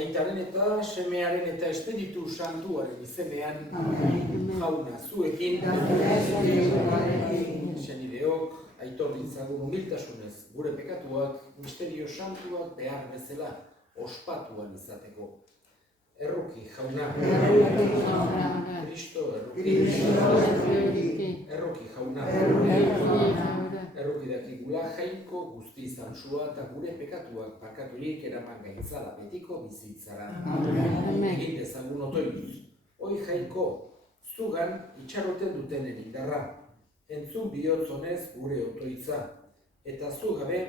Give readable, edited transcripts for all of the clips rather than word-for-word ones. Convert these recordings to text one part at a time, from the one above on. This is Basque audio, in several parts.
Aitaren eta semearen eta espiritu santuaren izenean jauna zuekin senideok aitor ditzagun humiltasunez gure pekatuak misterio santuak behar bezala ospatuan izateko. Erruki jauna, Kristo erruki jauna, erruki dakigula jainko guzti zantzua eta gure pekatuak barkaturik eraman gaitzala betiko bizitzara. Egin dezagun otoituz, hoi jainko zugan itxaroten dutenen indarra, entzun bihotzonez gure otoitza, eta zu gabe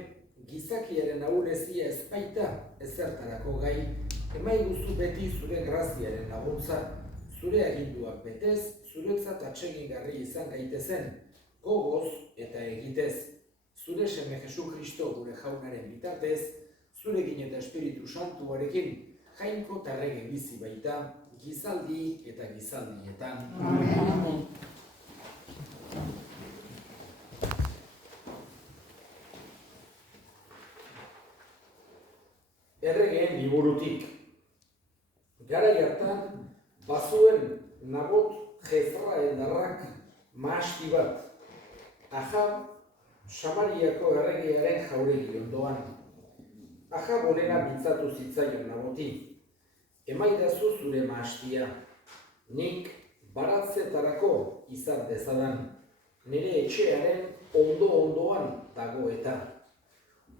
gizakiaren ahulezia ezpaita ezertarako gai, emaiguzu beti zure graziaren laguntza, zure aginduak betez, zuretzat atsegingarri izan gaitezen, gogoz eta egitez. Zure seme Jesu Kristo gure jaunaren bitartez, zurekin eta Espiritu Santuarekin, jainko tarrege bizi baita, gizaldi eta gizaldietan. Amen. Erregeen liburutik. Garai hartan, bazuen Nabot Jezraeldarrak mahasti bat. Ahab, Samariako erregearen jauregi ondoan. Ahab onena mintzatu zitzaion Naboti. Emaidazu zure mahastia. Nik baratzetarako izan dezadan. Nire etxearen ondo-ondoan dago eta.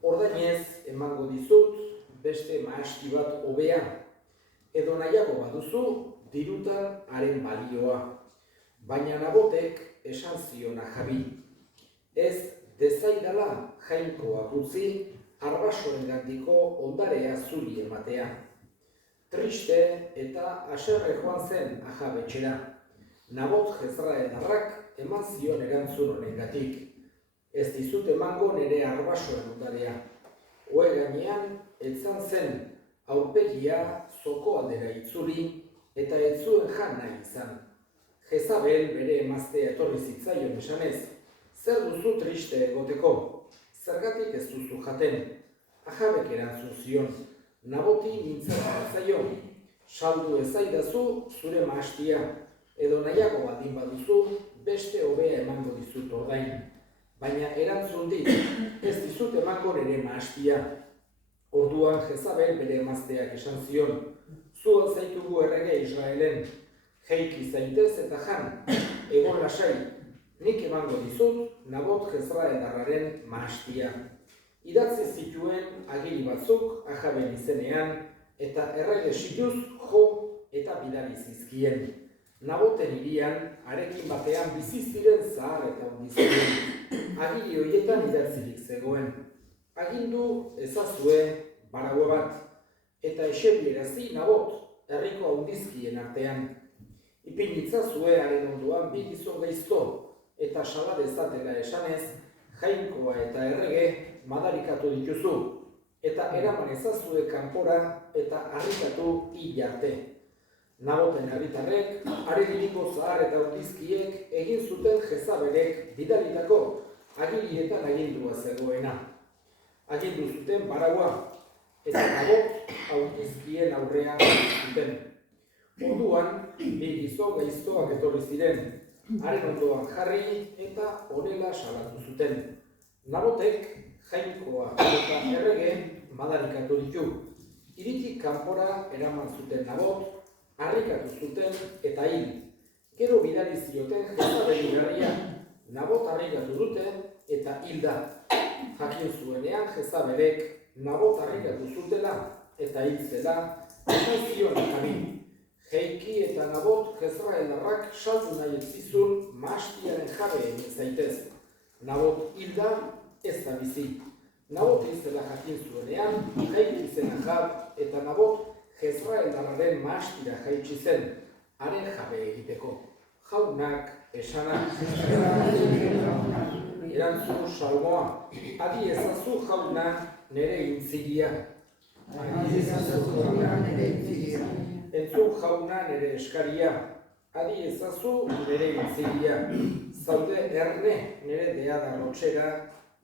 Ordainez emango dizut beste mahasti bat hobea. Edo nahiago baduzu dirutan haren balioa. Baina Nabotek esan zion Ahabi. Ez dezaidala jainkoa utzi arbasoengandiko ondarea zuri ematea. Triste eta haserre joan zen Ahab etxera. Nabot Jezraeldarrak eman zion erantzun honengatik. Ez dizut emango nire arbasoen ondarea. Oe gainean etzan zen aurpegia zoko aldera itzuri eta ez zuen jan nahi izan. Jezabel bere emaztea etorri zitzaion esanez, zer duzu triste egoteko, zergatik ez duzu jaten. Ahabek erantzun zion, Naboti mintzatzen zaio, saldu ezaidazu zure mahastia, edo nahiago baldin baduzu beste hobea emango dizut ordain. Baina erantzun dit, ez dizut emango nire mahastia. Orduan Jezabel bere emazteak esan zion, zu zaitugu errege Israelen, jeiki zaitez eta jan, egon lasai, nik emango dizut Nabot Jezraeldarraren mahastia. Idatzi zituen agiri batzuk Ahaben izenean, eta errege situz jo eta bidali zizkien. Naboten hirian, arekin batean bizi ziren zahar eta ondizien. Agiri horietan idatzirik zegoen. Agindu ezazue baraue bat, eta esebierazi Nabot, herriko handizkien artean. Ipinitzazue haren ondoan bi gizon gaizto, eta sala dezatela esanez, jainkoa eta errege madarikatu dituzu, eta eraman ezazue kanpora eta harrikatu hil arte. Naboten herritarrek, harediriko zahar eta handizkiek egin zuten Jezabelek bidalitako agirietan agindua zegoena. Agindu zuten baraua, eta Nabot handizkien aurrean zuten. Orduan, bi gizon gaiztoak etorri ziren, haren ondoan jarri eta honela salatu zuten. Nabotek jainkoa eta errege madarikatu ditu. Hiritik kanpora eraman zuten Nabot, harrikatu zuten eta hil. Gero bidali zioten Jezabeli garria. Nabot harrikatu dute eta hil da. Jakin zuenean Jezabelek Nabot harrikatu zutela eta hil zela, esan zion Ahabi. Jeiki eta Nabot Jezraeldarrak saldu nahi zizun mahastiaren jabe egin zaitez. Nabot hil da, ez da bizi. Nabot izela jakin zuenean, jeiki zen Ahab eta Nabot Jezraeldarraren mahastira jaitsi zen, haren jabe egiteko. Jaunak esanak. Erantzun salmoa, adi ezazu jauna nere intzigia. Entzun jauna nere eskaria, adi ezazu nere intzigia. Zaude erne nere deada lotxera,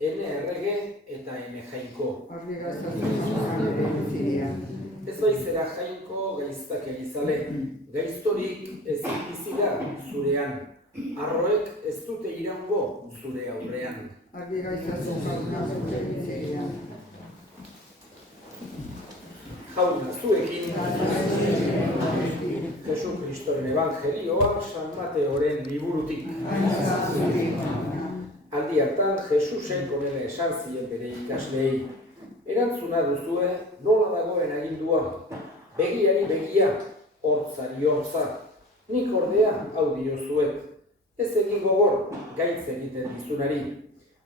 ene errege eta ene jainko. Ez naizera jainko gaiztak egizale, gaiztorik ez bizi da zurean, arroek ez dute iraungo zure aurrean. Argi gaitzazu jauna zure miseria. Jauna, zuekin, Jesu Kristoren Evangelioa San Mateoren liburutik. Aldi hartan, Jesusek honela esan zien bere ikasleei. Erantzuna duzue nola dagoen agindua, begiari begia, hortzari hortza. Nik ordea hau diozuet, ez egin gogor gaitz egiten dizunari.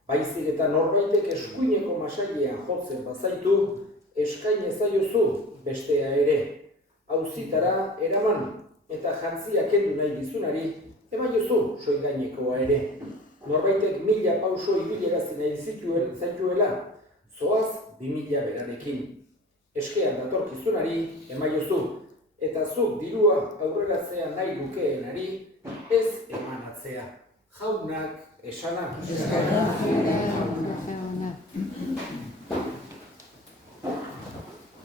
Baizik eta norbaitek eskuineko masailean jotzen bazaitu, eskain ezaiozu bestea ere. Auzitara eraman eta jantzia kendu nahi dizunari, emaiozu soingainekoa ere. Norbaitek 1000 pauso ibilerazi nahi zaituela, zoaz 2000 berarekin. Eskean datorkizunari emaiozu, eta zuk dirua aurreratzea nahi dukeenari ez emanatzea. Jaunak esana.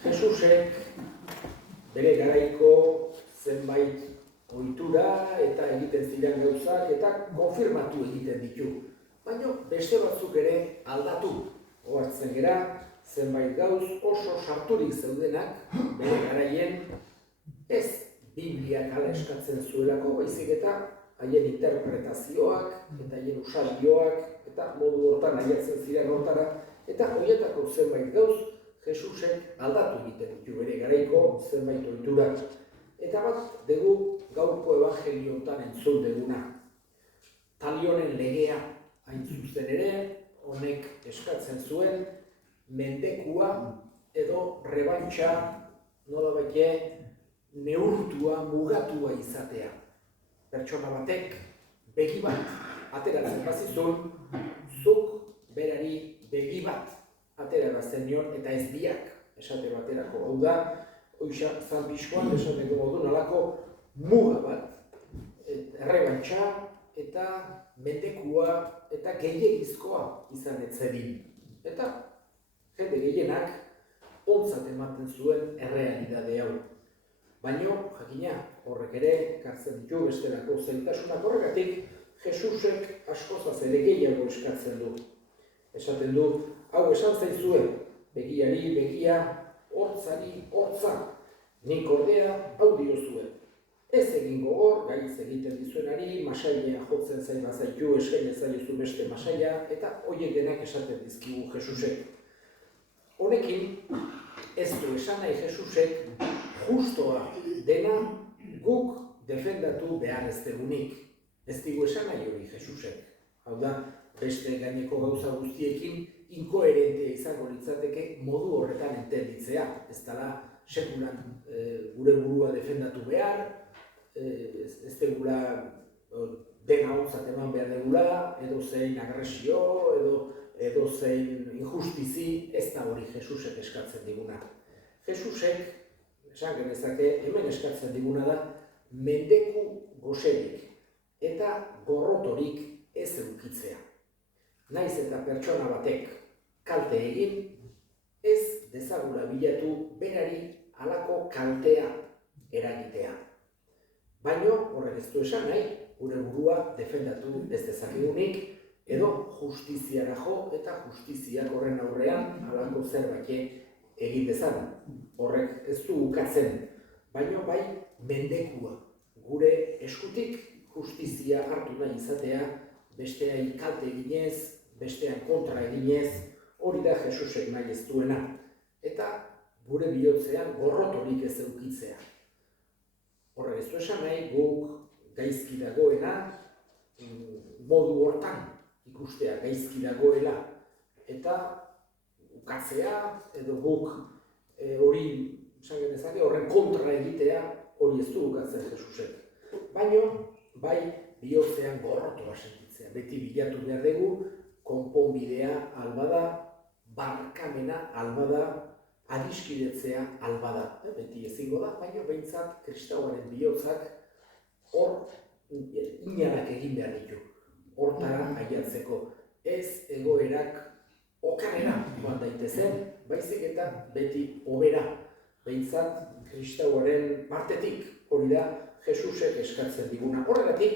Jesusek bere garaiko zenbait ohitura eta egiten ziren gauzak eta konfirmatu egiten ditu. Baina beste batzuk ere aldatu. Ohartzen gera, zenbait gauz oso sarturik zeudenak bere garaien ez Bibliak hala eskatzen zuelako, baizik eta haien interpretazioak eta haien usadioak eta modu hortan aiatzen ziren hortara eta horietako zenbait gauz Jesusek aldatu egiten ditu bere garaiko zenbait ohiturak. Eta bat dugu gaurko evangeliotan entzun duguna. Talionen legea hain zuzen ere, honek eskatzen zuen mendekua edo rebantxa nolabait neurtua, mugatua izatea. Pertsona batek begi bat ateratzen bazizun, zuk berari begi bat ateratzen nion eta ez biak esate baterako. Hau da, oixa San Piskoan esateko modu nolako muga bat, errebantxa eta mendekua eta gehiegizkoa izan etzedin. Eta jende gehienak ontzat ematen zuen errealitate hau. Baina, jakina, horrek ere, kartzen ditu bestelako zailtasunak horregatik, Jesusek askozaz ere gehiago eskatzen du. Esaten du, hau esan zaizue, begiari begia, hortzari hortza, nik ordea hau diozue. Ez egin gogor, gaitz egiten dizuenari, masailea jotzen zain bazaitu, eskain ezaiozu beste masaila, eta horiek denak esaten dizkigu Jesusek. Honekin, ez du esan nahi Jesusek, justoa dena guk defendatu behar ez degunik. Ez digu esan nahi hori Jesusek. Hau da, beste gaineko gauza guztiekin inkoherentea izango litzateke modu horretan entenditzea. Ez dela sekulan gure burua defendatu behar, ez degula dena ontzat eman behar degula, edo zein agresio, edo zein injustizi, ez da hori Jesusek eskatzen diguna. Jesusek, esan genezake, hemen eskatzen diguna da, mendeku goserik eta gorrotorik ez edukitzea. Naiz eta pertsona batek kalte egin, ez dezagula bilatu berari halako kaltea eragitea. Baina horrek ez du esan nahi, gure burua defendatu ez dezakegunik, edo justiziara jo eta justiziak horren aurrean halako zerbait egin dezan. Horrek ez du ukatzen, baina bai mendekua. Gure eskutik justizia hartu nahi izatea, besteai kalte eginez, bestean kontra eginez, hori da Jesusek nahi ez duena. Eta gure bihotzean gorrotorik ez edukitzea. Horrek ez du esan nahi guk gaizki dagoena modu hortan ikustea gaizki dagoela. Eta ukatzea edo guk hori horren kontra egitea hori ez du ukatzen Jesusek. Baina bai bihotzean gorrotoa sentitzea. Beti bilatu behar dugu konponbidea albada, barkamena albada, adiskidetzea albada. Beti ezingo da, baina behintzat kristauaren bihotzak hor inarak egin behar ditu. Hortara aiatzeko. Ez egoerak okarrera joan daitezen, baizik eta beti hobera. behintzat kristauaren partetik, hori da Jesusek eskatzen diguna. Horregatik,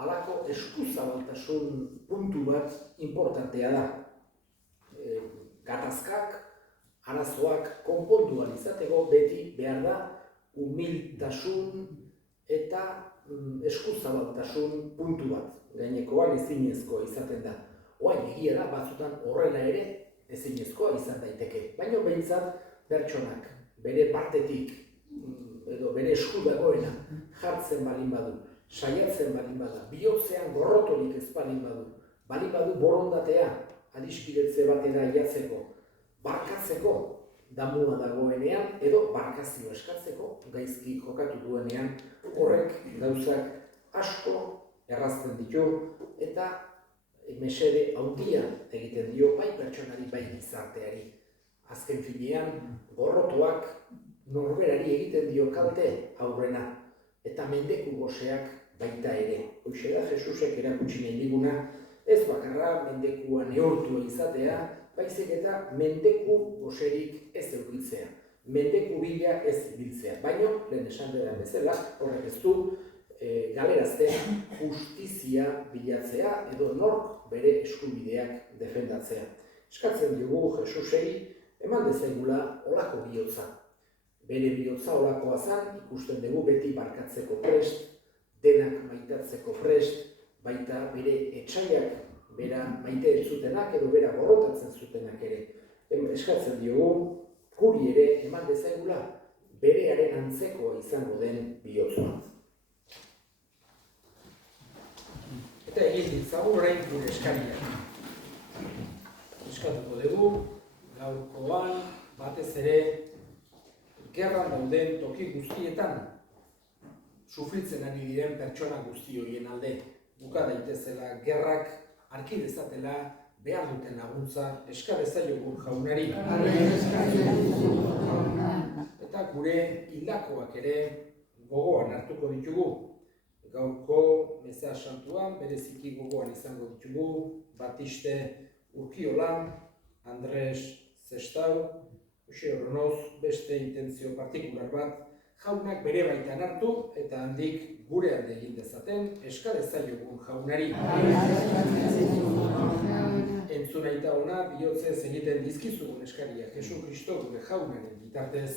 halako eskuzabaltasun puntu bat importantea da. Gatazkak, arazoak konponduan izateko beti behar da humiltasun eta eskuzabaltasun puntu bat. Gainekoan ezinezkoa izaten da. Oain egia da, batzutan horrela ere ezinezkoa izan daiteke. Baina behintzat pertsonak bere partetik edo bere esku dagoena jartzen balin badu, saiatzen balin bada, bihotzean gorrotorik ez balin badu borondatea adiskidetze batera jatzeko, barkatzeko damua dagoenean edo barkazio eskatzeko gaizki jokatu duenean, horrek gauzak asko errazten ditu eta mesede handia egiten dio bai pertsonari bai gizarteari. Azken finean, gorrotuak norberari egiten dio kalte aurrena eta mendeku goseak baita ere. Hoxe da Jesusek erakutsi nahi diguna, ez bakarra mendekua neurtua izatea, baizik eta mendeku goserik ez eukitzea, mendeku bila ez ibiltzea. Baina, lehen esan den bezala, horrek ez du galerazten justizia bilatzea edo nork bere eskubideak defendatzea. Eskatzen dugu Jesusei eman dezaigula olako bihotza. Bere bihotza olakoa zan, ikusten dugu beti barkatzeko prest, denak maitatzeko prest, baita bere etsaiak, bera maite ez zutenak edo bera borrotatzen zutenak ere. Eskatzen diogu, guri ere eman dezaigula berearen antzekoa izango den bihotza bat. Eta egin ditzagun orain gure eskariak. Eskatuko dugu, gaurkoan batez ere gerran dauden toki guztietan sufritzen ari diren pertsona guzti horien alde. Buka daitezela gerrak arki dezatela behar duten laguntza eska dezaiogun jaunari. Eta gure hildakoak ere gogoan hartuko ditugu. Gaurko meza santuan bereziki gogoan izango ditugu Batiste Urkiolan, Andres Zestau, Jose Hornoz, beste intentzio partikular bat, jaunak bere baitan hartu eta handik gure alde egin dezaten eska dezaiogun jaunari. Entzun aita ona, bihotzez egiten dizkizugun eskariak Jesu Kristo gure jaunaren bitartez.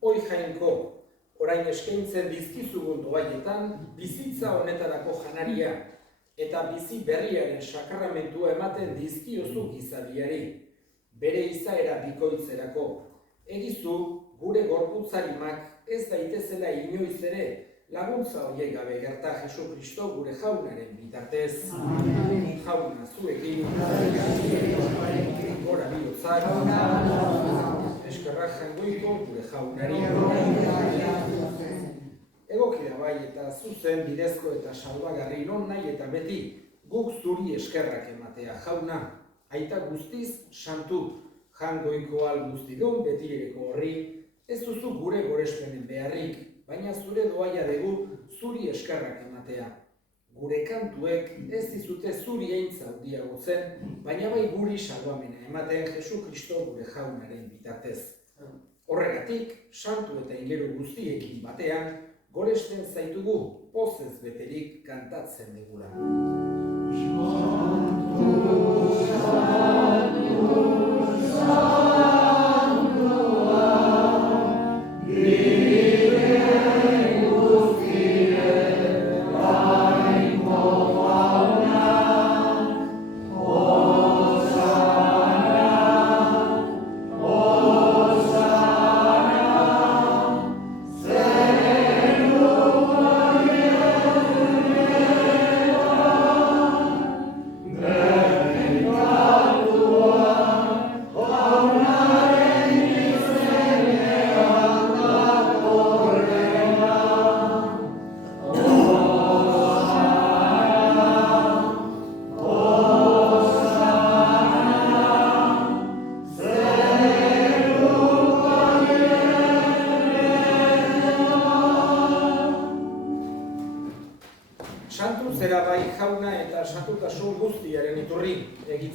Hoi jainko, orain eskaintzen dizkizugun doaietan, bizitza honetarako janaria eta bizi berriaren sakramentua ematen dizkiozu gizadiari, bere izaera bikoitzerako. Egizu, gure gorputzarimak ez daitezela inoiz ere laguntza horiek gabe gerta Jesu Kristo gure jaunaren bitartez. Jauna zuekin, gora bihotzak, eskerrak jangoiko gure jaunari. Egokia bai eta zuzen bidezko eta salbagarri non nahi eta beti guk zuri eskerrak ematea jauna. Aita guztiz santu, jangoiko al guztidun betireko horri, ez duzu gure gorespenen beharrik, baina zure doaia dugu zuri eskerrak ematea. Gure kantuek ez dizute zuri eintza handiagotzen, baina bai guri salbamena ematen Jesu Kristo gure jaunaren bitartez. Horregatik, santu eta ingelu guztiekin batean, goresten zaitugu pozez beterik kantatzen dugula. Amen.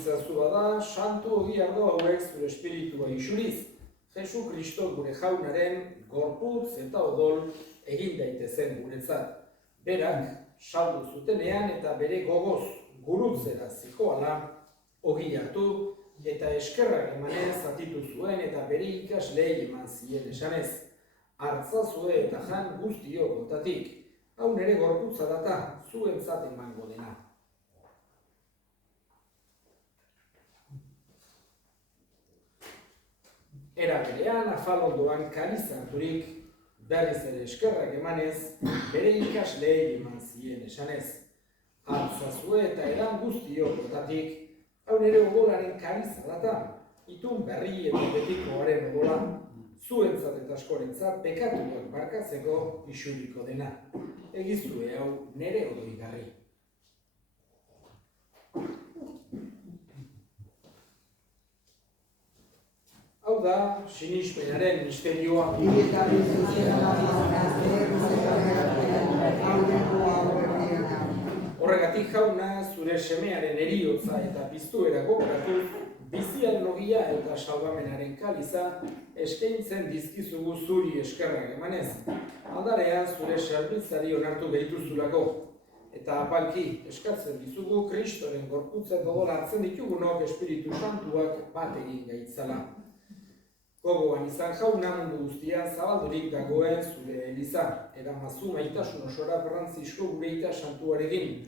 itzazu bada, santu ogi ardo hauek zure espiritua isuriz, Jesu Kristo gure jaunaren gorputz eta odol egin daitezen guretzat. Berak, saldu zutenean eta bere gogoz gurutzera zikoala, ogi hartu eta eskerrak emanez zatitu zuen eta bere ikasleei eman zien esanez. Hartzazue eta jan guztiok ontatik, hau nere gorputza data, zuentzat emango dena. Era berean, afalondoan kaliza harturik, berriz ere eskerrak emanez, bere ikasleei eman zien esanez. Hartzazue eta edan guztiok ontatik, hau nere odolaren kaliza data, itun berri eta betikoaren odola, zuentzat eta askorentzat pekatuak barkatzeko isuriko dena. Egizue hau nere odoigarri. Hau da, sinismenaren misterioa. Horregatik jauna, zure semearen eriotza eta piztuera gogoratu, bizian logia eta salvamenaren kaliza eskaintzen dizkizugu zuri eskerrak emanez. Aldarea zure serbitzari onartu behituzulako. Eta apalki eskatzen dizugu Kristoren gorputzen odol hartzen ditugunok Espiritu Santuak bat egin gaitzala. Gogoan izan jauna mundu guztian zabaldurik dagoen zure eliza. Eramazu maitasun osora Frantzisko gure ita santuarekin.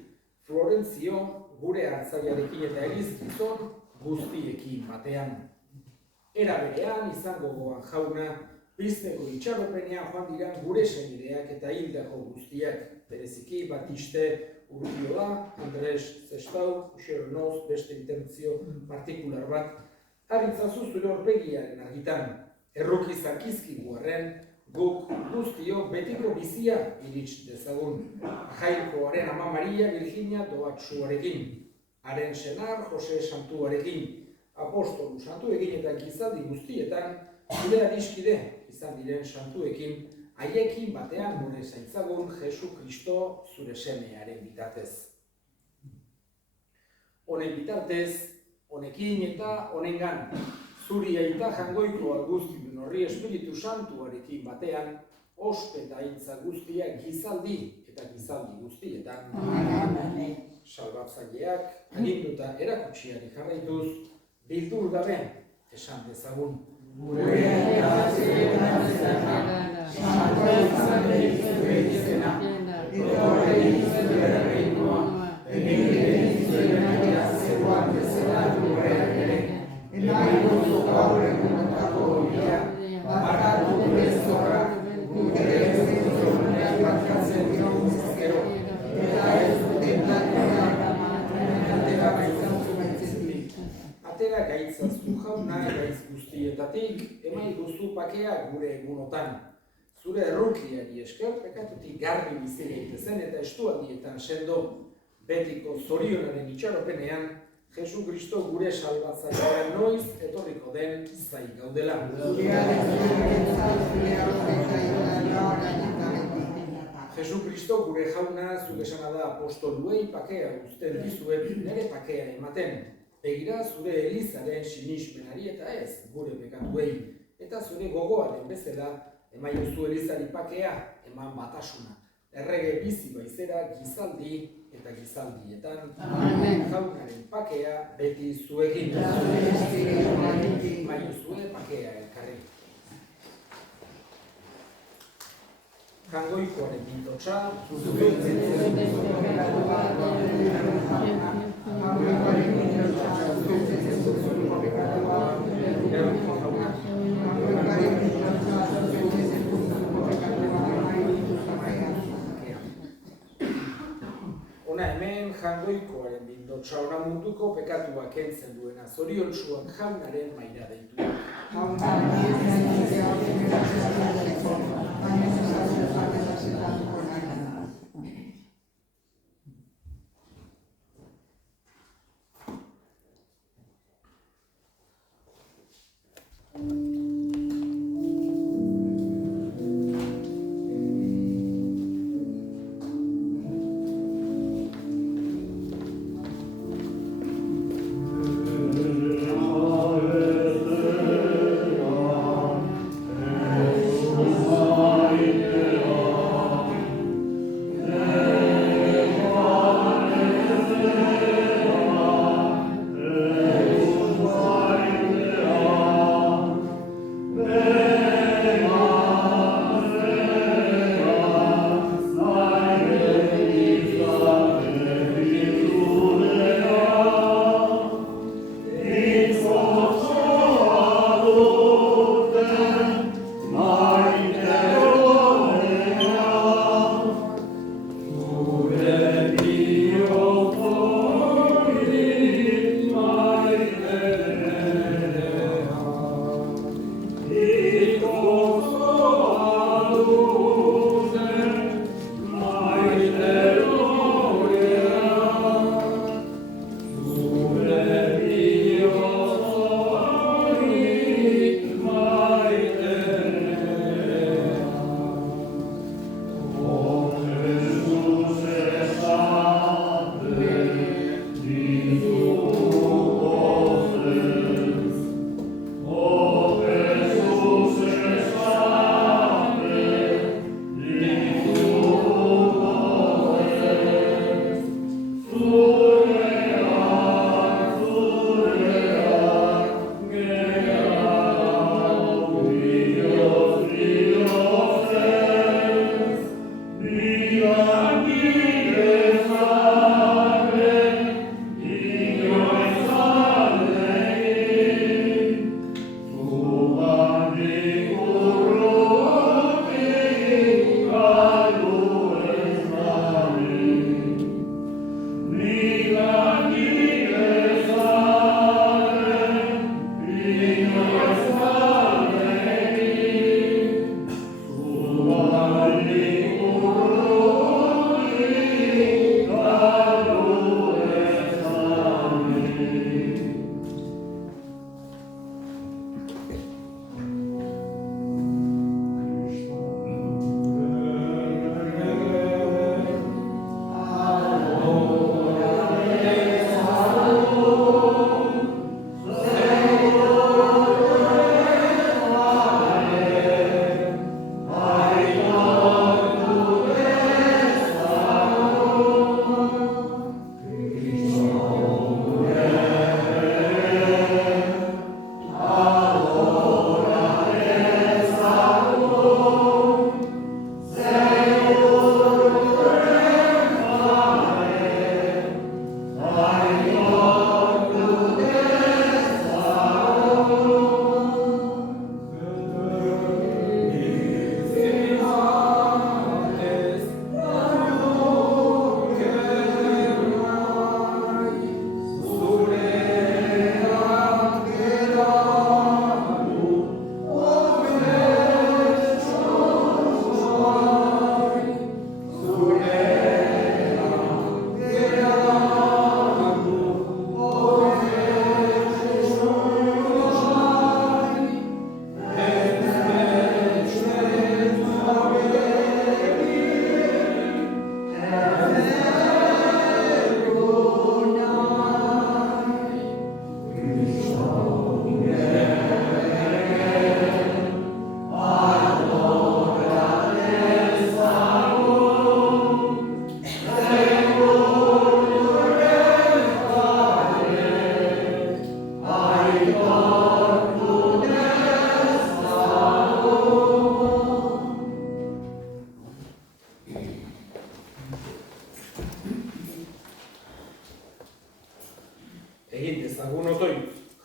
Florentzio gure hartzaiarekin eta elizkizon guztiekin batean. Era berean izan gogoan jauna, pizteko itxaropenean joan diran gure senideak eta hildako guztiak. Bereziki Batiste, Urkiola, Andres Zestau, Xeronoz, beste intentzio partikular bat, harritzazu zure horpegiaren argitan. Erruki zarkizkigu arren, guk guztio betiko bizia irits dezagun. Jainkoaren ama Maria Virginia Doatsuarekin, haren senar Jose Santuarekin, apostolu santuekin eta gizaldi guztietan, gure adiskide izan diren santuekin, haiekin batean gure zaitzagun Jesu Kristo zure semearen bitartez. Honen bitartez, honekin eta honengan, zuri aita jangoiko alguztidun horri Espiritu Santuarekin batean, ospe eta hitza guztiak gizaldi eta gizaldi guztietan. Salbatzaileak, aginduta erakutsiari jarraituz, bildur gabe esan dezagun. Gure erazietan zerra, santua izan zure izena, etorri zure reinoa, egin zure nagia zegoan bezala gureak ere, nahi duzu gaur egunotako horia, barkatu gure zorrak, gure ezuzunak barkatzen dion zizkero, eta ez duten atera gaitzazu jauna gaitz guztietatik, emai duzu pakea gure egunotan. Zure errukiari esker, pekatutik garbi bizi daitezen eta estualdietan sendo, betiko zorionaren itxaropenean, Jesu Kristo gure salbatzailea noiz etorriko den zai gaudela. Jesu Kristo gure jauna zuk esana da apostoluei pakea uzten dizuet nire pakea ematen. Begira zure elizaren sinismenari eta ez gure pekatuei. Eta zure gogoaren bezala emaiozu elizari pakea eman batasuna. Errege bizi baizera gizaldi eta gizaldietan. Jaunaren pakea beti zuekin. Emaiozue pakea elkarri. Jangoikoaren bintotxa, Ona hemen jangoikoaren bintotxa ona munduko pekatua kentzen duena zoriontsuak jaunaren maira deitu.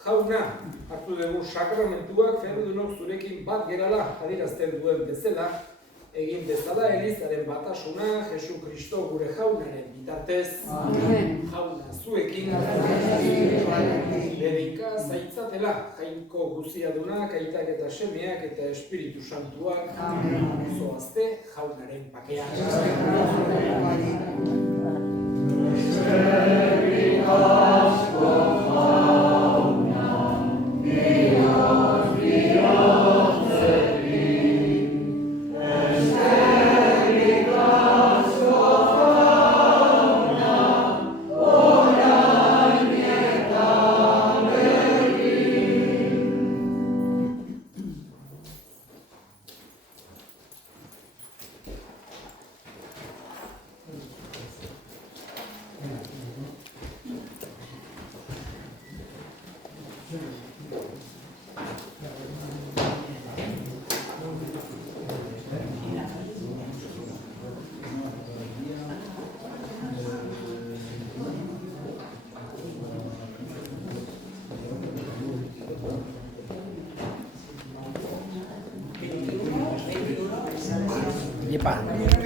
jauna hartu dugu sakramentuak feudunok zurekin bat gerala adierazten duen bezala, egin bezala Elizaren batasuna Jesu Kristo gure jaunaren bitartez. Amen. Jauna zuekin bedinka zaitzatela jainko guziadunak, aitak eta semeak eta Espiritu Santuak. Zoazte jaunaren pakea. Yepa.